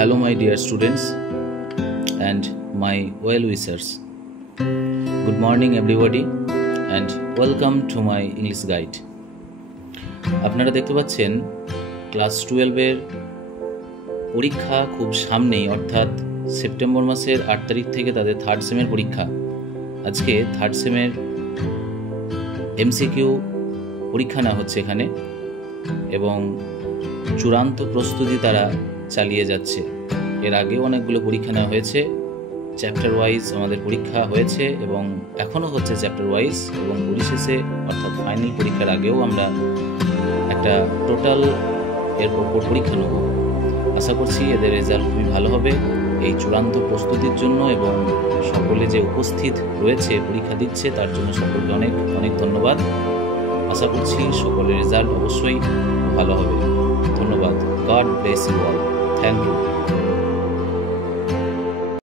Hello my dear students and my well wishers. Good morning everybody and welcome to my English guide. আপনারা দেখতে পাচ্ছেন class 12 এর পরীক্ষা খুব সামনেই, অর্থাৎ সেপ্টেম্বর মাসের 8 তারিখ থেকে তাদের থার্ড সেমের পরীক্ষা। আজকে থার্ড সেমের এমসিকিউ পরীক্ষা নেওয়া হচ্ছে এখানে এবং চূড়ান্ত প্রস্তুতি তারা চালিয়ে যাচ্ছে। এর আগেও অনেকগুলো পরীক্ষা নেওয়া হয়েছে, চ্যাপ্টার ওয়াইজ আমাদের পরীক্ষা হয়েছে এবং এখনও হচ্ছে চ্যাপ্টার ওয়াইজ, এবং পরিশেষে অর্থাৎ ফাইনাল পরীক্ষার আগেও আমরা একটা টোটাল এর উপর পরীক্ষা নেব। আশা করছি এদের রেজাল্ট খুবই ভালো হবে এই চূড়ান্ত প্রস্তুতির জন্য, এবং সকলে যে উপস্থিত রয়েছে পরীক্ষা দিচ্ছে তার জন্য সকলকে অনেক অনেক ধন্যবাদ। আশা করছি সকলের রেজাল্ট অবশ্যই ভালো হবে। ধন্যবাদ। God bless you all. Thank you.